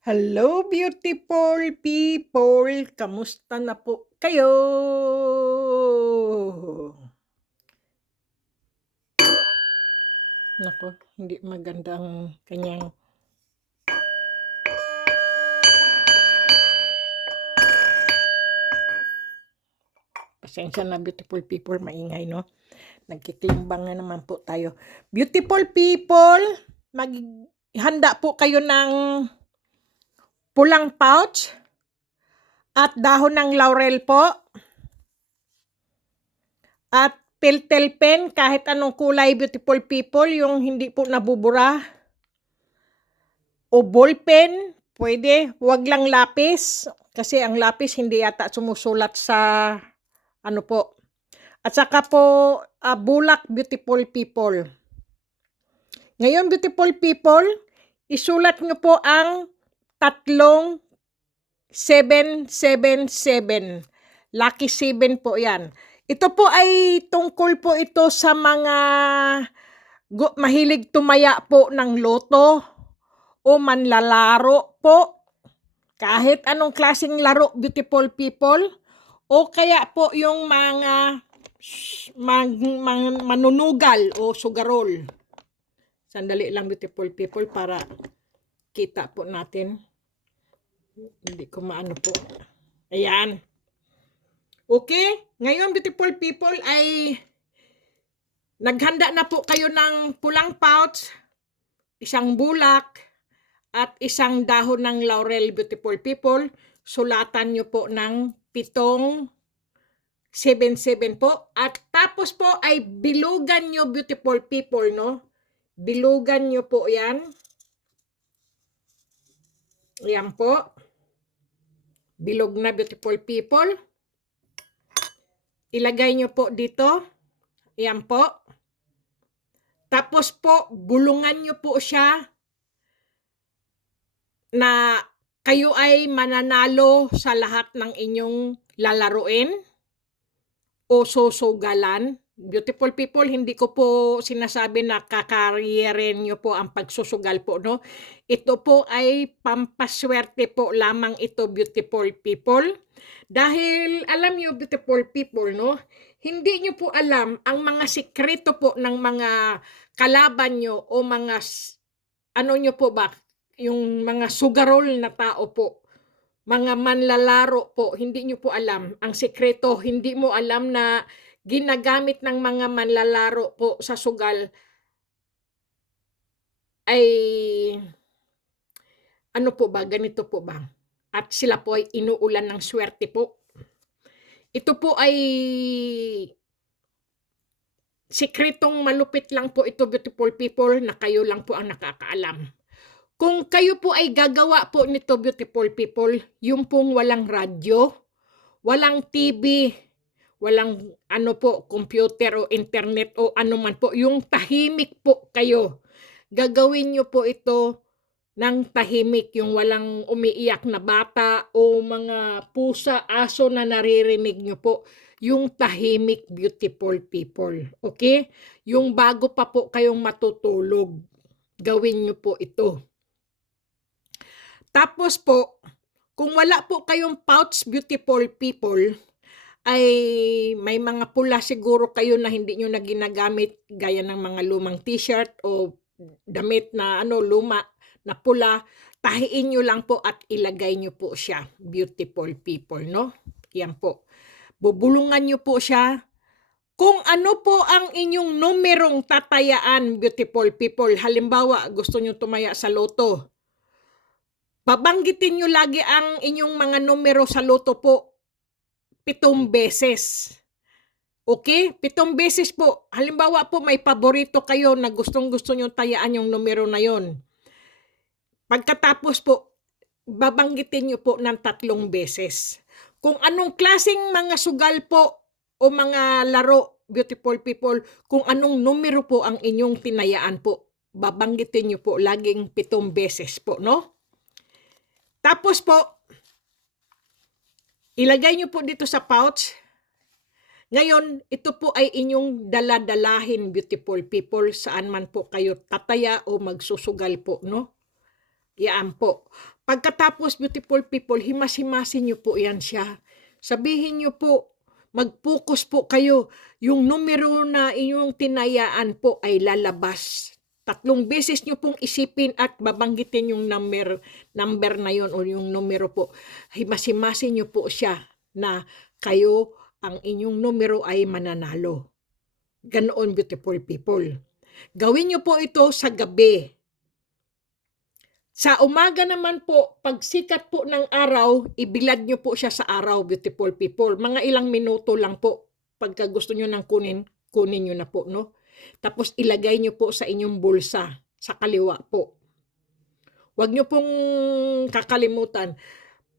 Hello, beautiful people! Kamusta na po kayo? Naku, hindi maganda ang kanyang pasensya na, beautiful people, maingay, no? Nagkiklimbang na naman po tayo. Beautiful people, maghanda po kayo ng pulang pouch at dahon ng laurel po at piltel pen, kahit anong kulay, beautiful people, yung hindi po nabubura. O ballpen, pwede, wag lang lapis kasi ang lapis hindi yata sumusulat sa ano po. At saka po bulak, beautiful people. Ngayon, beautiful people, isulat nyo po ang 3777. Lucky 7 po yan. Ito po ay tungkol po ito sa mga mahilig tumaya po ng loto o manlalaro po. Kahit anong klaseng laro, beautiful people. O kaya po yung mga manunugal o sugarol. Sandali lang, beautiful people, para kita po natin. Hindi ko maano po. Ayan. Okay? Ngayon, beautiful people, ay naghanda na po kayo ng pulang pouch, isang bulak, at isang dahon ng laurel, beautiful people. Sulatan nyo po ng 777 po. At tapos po ay bilugan nyo, beautiful people, no? Bilugan nyo po yan. Yan po. Bilog na, beautiful people. Ilagay nyo po dito. Yan po. Tapos po, bulungan nyo po siya na kayo ay mananalo sa lahat ng inyong lalaruin o susugalan. Beautiful people, hindi ko po sinasabi na kakariyerin nyo po ang pagsusugal po, no? Ito po ay pampaswerte po lamang ito, beautiful people. Dahil alam nyo, beautiful people, no? Hindi nyo po alam ang mga sikreto po ng mga kalaban nyo o mga ano nyo po ba, yung mga sugarol na tao po, mga manlalaro po, hindi nyo po alam ang sikreto. Hindi mo alam na ginagamit ng mga manlalaro po sa sugal ay ano po ba, ganito po ba, at sila po ay inuulan ng swerte po. Ito po ay sikretong malupit lang po ito, beautiful people, na kayo lang po ang nakakaalam. Kung kayo po ay gagawa po nito, beautiful people, yung pong walang radyo, walang TV, walang ano po, computer o internet o ano man po, yung tahimik po kayo. Gagawin nyo po ito ng tahimik, yung walang umiiyak na bata o mga pusa, aso na naririnig nyo po. Yung tahimik, beautiful people. Okay? Yung bago pa po kayong matutulog, gawin nyo po ito. Tapos po, kung wala po kayong pouch, beautiful people, ay may mga pula siguro kayo na hindi nyo na ginagamit, gaya ng mga lumang t-shirt o damit na luma na pula. Tahiin nyo lang po at ilagay nyo po siya, beautiful people, no? Yan po. Bubulungan nyo po siya. Kung ano po ang inyong numerong tatayaan, beautiful people. Halimbawa, gusto nyo tumaya sa loto. Babanggitin nyo lagi ang inyong mga numero sa loto po 7 beses. Okay? 7 beses po. Halimbawa po, may paborito kayo na gustong-gusto nyo tayaan yung numero na yon. Pagkatapos po, babanggitin nyo po ng 3 beses. Kung anong klaseng mga sugal po o mga laro, beautiful people, kung anong numero po ang inyong tinayaan po, babanggitin nyo po laging 7 beses po, no? Tapos po, ilagay nyo po dito sa pouch. Ngayon, ito po ay inyong daladalahin, beautiful people, saan man po kayo tataya o magsusugal po, no? Yan po. Pagkatapos, beautiful people, himas-himasin niyo po yan siya. Sabihin niyo po, mag-focus po kayo. Yung numero na inyong tinayaan po ay lalabas. 3 beses niyo pong isipin at babanggitin yung number na yon o yung numero po. Himas-himasin niyo po siya na kayo, ang inyong numero ay mananalo. Ganoon, beautiful people. Gawin niyo po ito sa gabi. Sa umaga naman po, pag sikat po ng araw, ibilad nyo po siya sa araw, beautiful people. Mga ilang minuto lang po. Pagka gusto nyo nang kunin nyo na po, no? Tapos ilagay nyo po sa inyong bulsa, sa kaliwa po. Huwag nyo pong kakalimutan.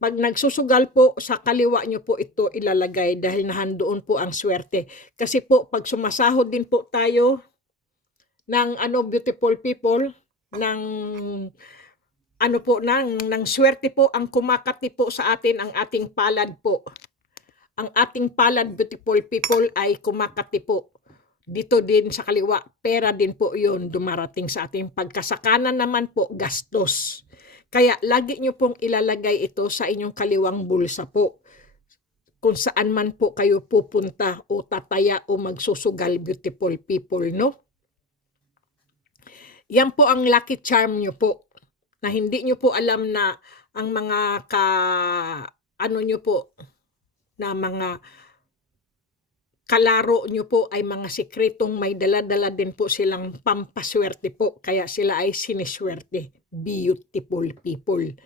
Pag nagsusugal po, sa kaliwa nyo po ito ilalagay dahil nahandoon po ang swerte. Kasi po, pag sumasahod din po tayo ng beautiful people, ng ng swerte po ang kumakati po sa atin, ang ating palad po. Ang ating palad, beautiful people, ay kumakati po. Dito din sa kaliwa, pera din po yun dumarating sa ating pagkasakanan naman po, gastos. Kaya lagi nyo pong ilalagay ito sa inyong kaliwang bulsa po. Kung saan man po kayo pupunta o tataya o magsusugal, beautiful people, no? Yan po ang lucky charm nyo po. Na hindi nyo po alam na ang mga nyo po, na mga kalaro nyo po ay mga sikretong may dala-dala din po silang pampaswerte po. Kaya sila ay siniswerte. Beautiful people.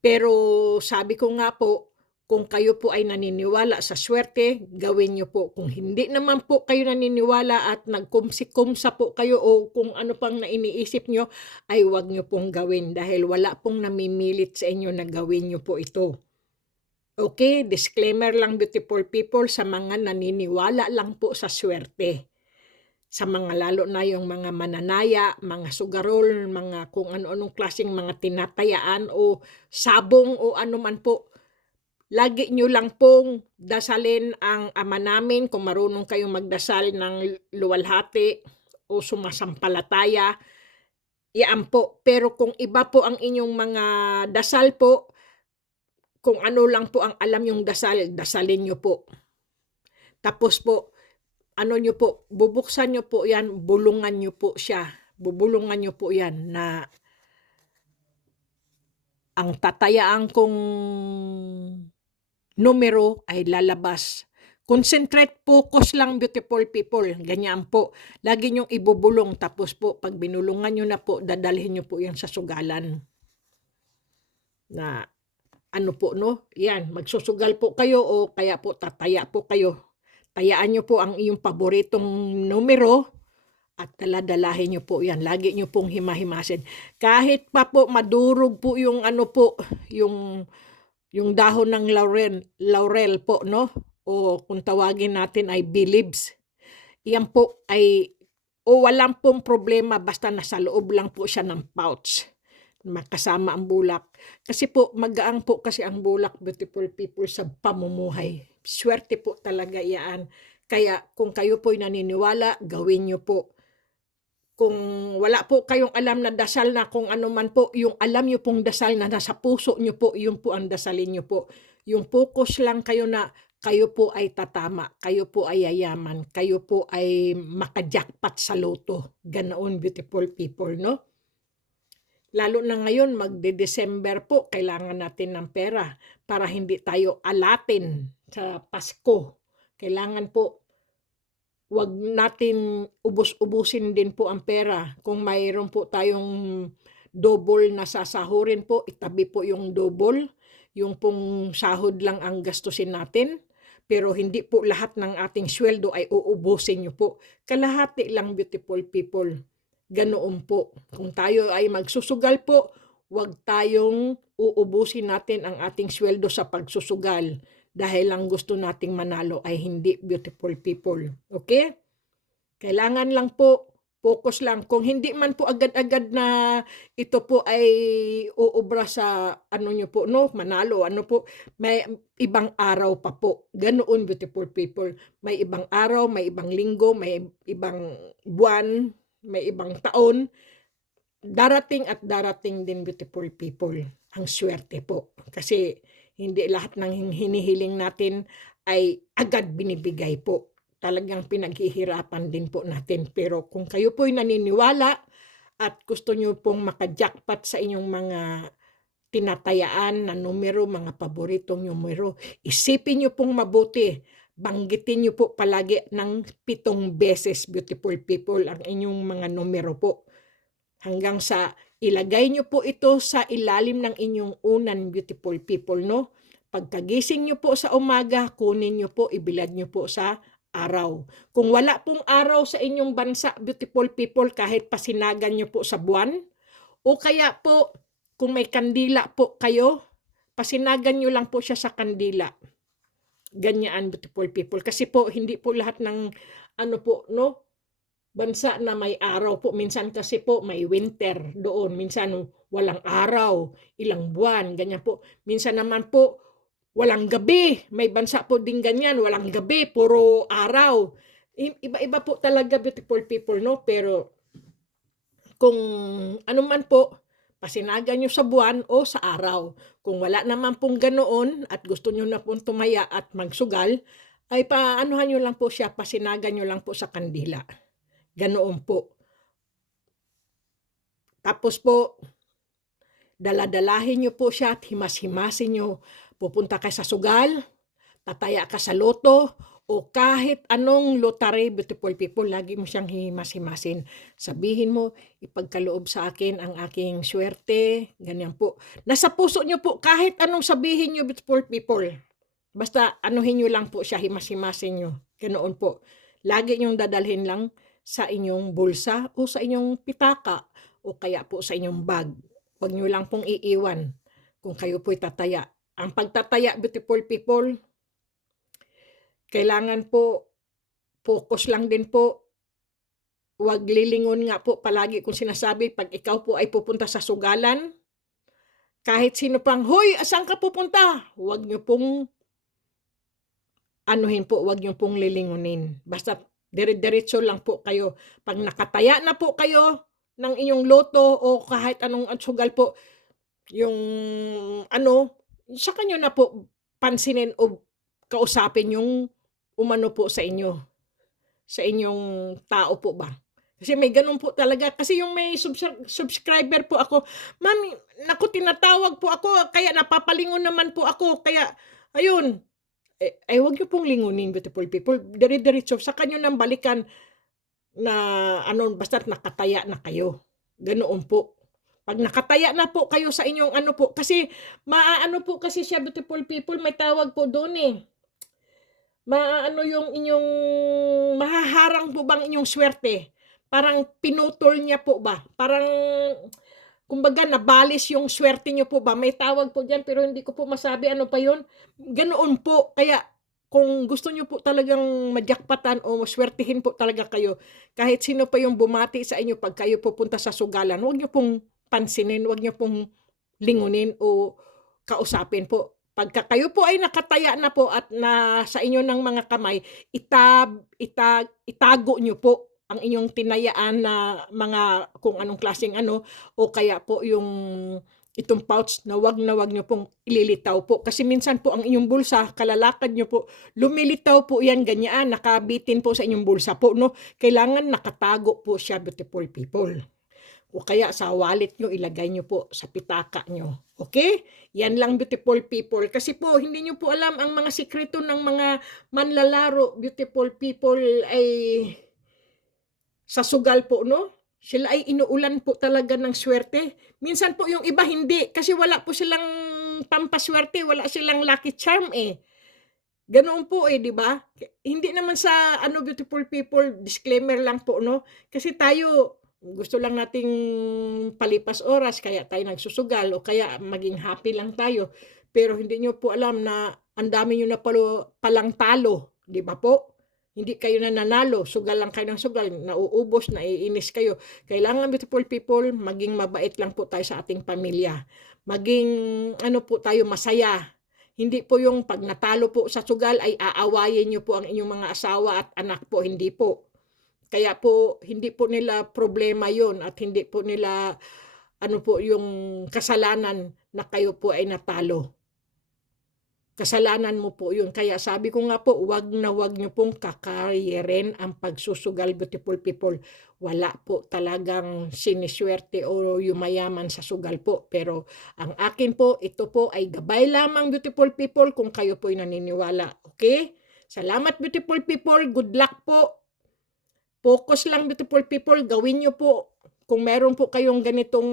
Pero sabi ko nga po, kung kayo po ay naniniwala sa swerte, gawin nyo po. Kung hindi naman po kayo naniniwala at nagkumsi-kumsa po kayo o kung ano pang nainiisip nyo, ay wag nyo pong gawin dahil wala pong namimilit sa inyo na gawin nyo po ito. Okay, disclaimer lang, beautiful people, sa mga naniniwala lang po sa swerte. Sa mga lalo na yung mga mananaya, mga sugarol, mga kung ano-anong klaseng mga tinatayaan o sabong o ano man po. Lagi nyo lang pong dasalin ang Ama namin kung marunong kayong magdasal ng luwalhati o sumasampalataya. Iyan po. Pero kung iba po ang inyong mga dasal po, kung ano lang po ang alam yung dasal, dasalin nyo po. Tapos po, nyo po, bubuksan nyo po yan, bulungan nyo po siya. Bubulungan nyo po yan na ang tatayaan kong numero ay lalabas. Concentrate, focus lang, beautiful people. Ganyan po. Lagi nyong ibubulong. Tapos po, pag binulungan nyo na po, dadalhin nyo po yan sa sugalan. Na po, no? Yan, magsusugal po kayo o kaya po tataya po kayo. Tayaan nyo po ang iyong paboritong numero at daladalahin nyo po yan. Lagi nyo pong himahimasin. Kahit pa po madurog po yung yung dahon ng laurel po, no? O kung tawagin natin ay bay leaves. Yan po ay walang pong problema basta nasa loob lang po siya ng pouch. Makasama ang bulak. Kasi po, magaang po kasi ang bulak, beautiful people, sa pamumuhay. Swerte po talaga yan. Kaya kung kayo po'y naniniwala, gawin nyo po. Kung wala po kayong alam na dasal na kung ano man po, yung alam nyo pong dasal na nasa puso nyo po, yun po ang dasalin nyo po. Yung focus lang kayo na kayo po ay tatama, kayo po ay yayaman, kayo po ay makajakpat sa loto. Ganoon, beautiful people, no? Lalo na ngayon, magde-December po, kailangan natin ng pera para hindi tayo alatin sa Pasko. Kailangan po, wag natin ubus-ubusin din po ang pera. Kung mayroon po tayong double na sasahurin po, itabi po yung double. Yung pong sahod lang ang gastusin natin. Pero hindi po lahat ng ating sweldo ay uubusin nyo po. Kalahati lang, beautiful people. Ganoon po. Kung tayo ay magsusugal po, huwag tayong uubusin natin ang ating sweldo sa pagsusugal dahil lang gusto nating manalo ay hindi, beautiful people. Okay? Kailangan lang po, focus lang. Kung hindi man po agad-agad na ito po ay uubra sa nyo po, no? Manalo, po, may ibang araw pa po. Ganoon, beautiful people. May ibang araw, may ibang linggo, may ibang buwan, may ibang taon, darating at darating din, beautiful people, ang swerte po. Kasi hindi lahat ng hinihiling natin ay agad binibigay po. Talagang pinaghihirapan din po natin. Pero kung kayo po'y naniniwala at gusto nyo pong maka-jackpot sa inyong mga tinatayaan na numero, mga paboritong numero, isipin nyo pong mabuti. Banggitin nyo po palagi ng 7 beses, beautiful people, ang inyong mga numero po. Hanggang sa ilagay nyo po ito sa ilalim ng inyong unan, beautiful people, no? Pagkagising nyo po sa umaga, kunin nyo po, ibilad nyo po sa araw. Kung wala pong araw sa inyong bansa, beautiful people, kahit pasinagan nyo po sa buwan, o kaya po, kung may kandila po kayo, pasinagan nyo lang po siya sa kandila. Ganyan, beautiful people. Kasi po, hindi po lahat ng, ano po, no? Bansa na may araw po. Minsan kasi po may winter doon. Minsan walang araw, ilang buwan, ganyan po. Minsan naman po walang gabi. May bansa po din ganyan, walang gabi, puro araw. Iba-iba po talaga, beautiful people, no? Pero kung ano man po, pasinagan nyo sa buwan o sa araw. Kung wala naman pong ganoon at gusto nyo na pong tumaya at magsugal, ay paanuhan nyo lang po siya, pasinagan nyo lang po sa kandila. Ganoon po. Tapos po, daladalahin nyo po siya at himas-himasin nyo. Pupunta ka sa sugal, tataya ka sa loto, o kahit anong lottery, beautiful people, lagi mo siyang himas-himasin. Sabihin mo, ipagkaloob sa akin ang aking swerte, ganyan po. Nasa puso nyo po, kahit anong sabihin nyo, beautiful people. Basta anuhin nyo lang po siya, himas-himasin nyo. Ganoon po. Lagi nyong dadalhin lang sa inyong bulsa o sa inyong pitaka o kaya po sa inyong bag. Huwag nyo lang pong iiwan kung kayo po'y tataya. Ang pagtataya, beautiful people, kailangan po focus lang din po. Huwag lilingon nga po palagi kung sinasabi pag ikaw po ay pupunta sa sugalan, kahit sino pang, hoy, asan ka pupunta? Huwag nyo pong anuhin po, huwag nyo pong lilingunin. Basta dire-diretso lang po kayo. Pag nakataya na po kayo ng inyong loto o kahit anong sugal po, yung ano, sa kanyo na po pansinin o kausapin yung umano po sa inyo, sa inyong tao po ba. Kasi may ganun po talaga. Kasi yung may subscriber po ako, mami, naku, tinatawag po ako, kaya napapalingon naman po ako, kaya, ayun, ay huwag niyo pong lingunin, beautiful people. Dire-diretso, sa kanyo nang balikan na ano, basta't nakataya na kayo. Ganoon po. Pag nakataya na po kayo sa inyong ano po, kasi maaano po kasi siya, beautiful people, may tawag po doon eh. Maano yung inyong, mahaharang po bang inyong swerte? Parang pinutol niya po ba? Parang, kumbaga nabalis yung swerte niyo po ba? May tawag po diyan pero hindi ko po masabi ano pa yun. Ganoon po. Kaya kung gusto niyo po talagang majakpatan o maswertihin po talaga kayo, kahit sino pa yung bumati sa inyo pag kayo pupunta sa sugalan, huwag niyo pong pansinin, huwag niyo pong lingunin o kausapin po. Pagka kayo po ay nakataya na po at nasa inyo ng mga kamay, itago niyo po ang inyong tinayaan na mga kung anong klaseng ano, o kaya po yung itong pouch na wag nyo pong ililitaw po. Kasi minsan po ang inyong bulsa, kalalakad nyo po, lumilitaw po yan, ganyan, nakabitin po sa inyong bulsa po, no? Kailangan nakatago po siya, beautiful people. O kaya sa wallet nyo, ilagay nyo po sa pitaka nyo. Okay? Yan lang, beautiful people. Kasi po, hindi nyo po alam ang mga sikreto ng mga manlalaro, beautiful people, ay sa sugal po, no? Sila ay inuulan po talaga ng swerte. Minsan po yung iba hindi, kasi wala po silang pampaswerte, wala silang lucky charm eh. Ganoon po eh, di ba? Hindi naman sa ano, beautiful people, disclaimer lang po, no? Kasi tayo, gusto lang nating palipas oras, kaya tayo nagsusugal, o kaya maging happy lang tayo. Pero hindi nyo po alam na ang dami nyo na palang talo, di ba po? Hindi kayo nananalo, sugal lang kayo ng sugal, nauubos, naiinis kayo. Kailangan, beautiful people, maging mabait lang po tayo sa ating pamilya. Maging, ano po tayo, masaya. Hindi po yung pag natalo po sa sugal ay aawayin nyo po ang inyong mga asawa at anak po, hindi po. Kaya po hindi po nila problema 'yon at hindi po nila ano po yung kasalanan na kayo po ay natalo. Kasalanan mo po 'yun. Kaya sabi ko nga po, wag na wag niyo pong kakariyerin ang pagsusugal, beautiful people. Wala po talagang siniswerte o yumayaman sa sugal po. Pero ang akin po, ito po ay gabay lamang, beautiful people, kung kayo po'y naniniwala. Okay? Salamat, beautiful people. Good luck po. Focus lang, beautiful people. Gawin niyo po. Kung meron po kayong ganitong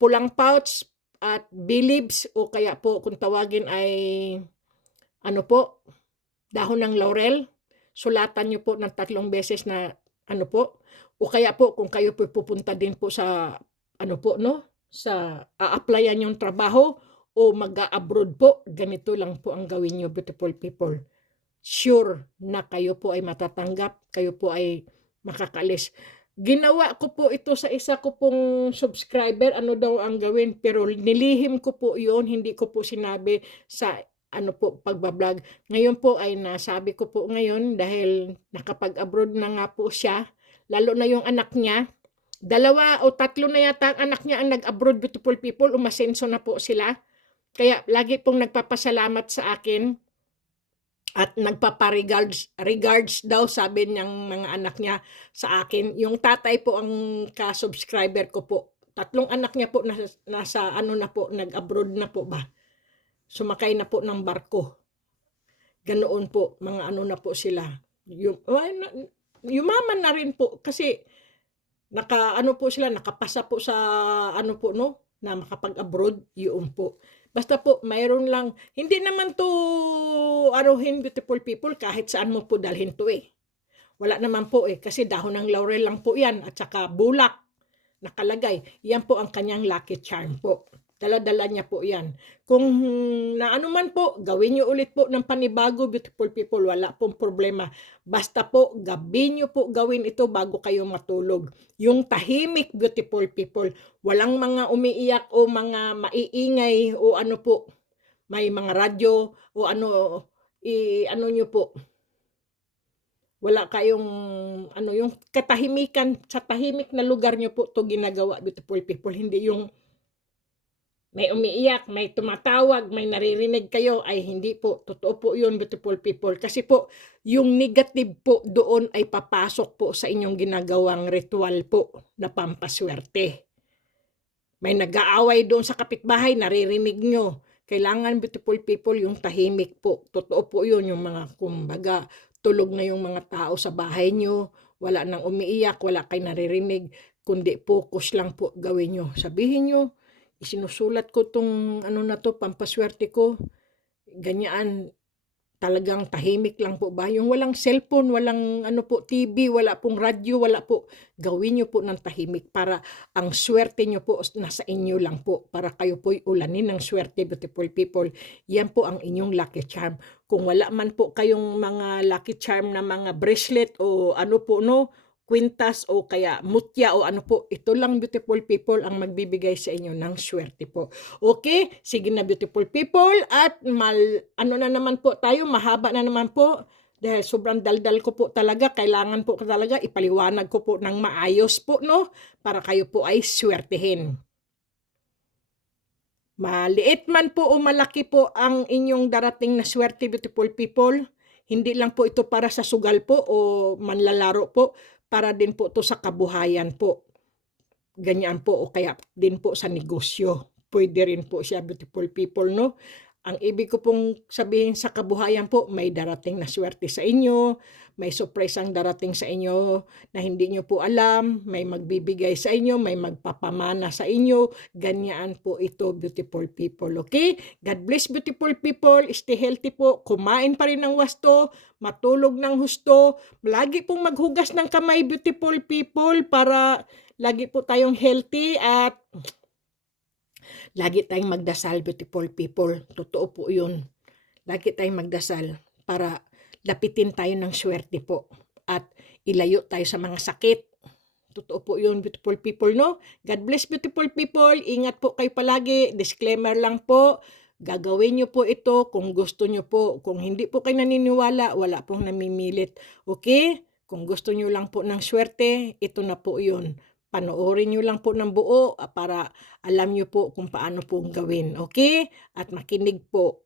pulang pouch at bilibs o kaya po kung tawagin ay ano po, dahon ng laurel, sulatan niyo po ng 3 beses na ano po, o kaya po kung kayo po pupunta din po sa ano po no, sa a-applyan yung trabaho o mag-a-abroad po, ganito lang po ang gawin niyo, beautiful people. Sure na kayo po ay matatanggap, kayo po ay makakaalis. Ginawa ko po ito sa isa ko pong subscriber, ano daw ang gawin, pero nilihim ko po yun, hindi ko po sinabi sa ano po, pagbablog. Ngayon po ay nasabi ko po ngayon dahil nakapag-abroad na nga po siya, lalo na yung anak niya. 2 o 3 na yata ang anak niya ang nag-abroad, beautiful people, umasenso na po sila. Kaya lagi pong nagpapasalamat sa akin at regards daw sabi niyang mga anak niya sa akin. Yung tatay po ang ka-subscriber ko po. 3 anak niya po nasa ano na po, nag-abroad na po ba. Sumakay na po ng barko. Ganoon po, mga ano na po sila. Yumaman na rin po kasi ano po sila, nakapasa po sa ano po no, na makapag-abroad, yun po. Basta po, mayroon lang, hindi naman to aruhin, beautiful people, kahit saan mo po dalhin to eh. Wala naman po eh, kasi dahon ng laurel lang po yan, at saka bulak, nakalagay. Yan po ang kanyang lucky charm po. Dala-dala niya po yan. Kung naano man po, gawin niyo ulit po ng panibago, beautiful people, wala pong problema. Basta po, gabi niyo po gawin ito bago kayo matulog. Yung tahimik, beautiful people, walang mga umiiyak o mga maiingay o ano po, may mga radyo o ano, ano niyo po, wala kayong ano, yung katahimikan, sa tahimik na lugar niyo po to ginagawa, beautiful people, hindi yung may umiiyak, may tumatawag, may naririnig kayo, ay hindi po. Totoo po yun, beautiful people. Kasi po, yung negative po doon ay papasok po sa inyong ginagawang ritual po na pampaswerte. May nag-aaway doon sa kapitbahay, naririnig nyo. Kailangan, beautiful people, yung tahimik po. Totoo po yun, yung mga kumbaga, tulog na yung mga tao sa bahay nyo, wala nang umiiyak, wala kayo naririnig, kundi focus lang po gawin nyo. Sabihin nyo, isinusulat ko tong ano na to, pampaswerte ko, ganyan, talagang tahimik lang po ba? Yung walang cellphone, walang ano po, TV, wala pong radyo, wala po. Gawin nyo po ng tahimik para ang swerte nyo po nasa inyo lang po. Para kayo po'y ulanin ng swerte, beautiful people. Yan po ang inyong lucky charm. Kung wala man po kayong mga lucky charm na mga bracelet o ano po no, kwintas o kaya mutya o ano po, ito lang, beautiful people, ang magbibigay sa inyo ng swerte po. Okay, sige na, beautiful people, at ano na naman po tayo, mahaba na naman po, dahil sobrang daldal ko po talaga, kailangan po talaga ipaliwanag ko po ng maayos po, no, para kayo po ay swertehin. Maliit man po o malaki po ang inyong darating na swerte, beautiful people, hindi lang po ito para sa sugal po o manlalaro po, para din po to sa kabuhayan po. Ganyan po, o kaya din po sa negosyo. Pwede rin po siya, beautiful people, no? Ang ibig ko pong sabihin sa kabuhayan po, may darating na swerte sa inyo, may surprise ang darating sa inyo na hindi nyo po alam, may magbibigay sa inyo, may magpapamana sa inyo, ganyan po ito, beautiful people, okay? God bless, beautiful people, stay healthy po, kumain pa rin ng wasto, matulog ng husto, lagi pong maghugas ng kamay, beautiful people, para lagi po tayong healthy at lagi tayong magdasal, beautiful people. Totoo po yun. Lagi tayong magdasal para lapitin tayo ng swerte po at ilayo tayo sa mga sakit. Totoo po yun, beautiful people, no? God bless, beautiful people. Ingat po kayo palagi. Disclaimer lang po. Gagawin nyo po ito kung gusto nyo po. Kung hindi po kayo naniniwala, wala pong namimilit. Okay? Kung gusto niyo lang po ng swerte, ito na po 'yun. Panoorin niyo lang po ng buo, para alam niyo po kung paano po gawin, okey? At makinig po.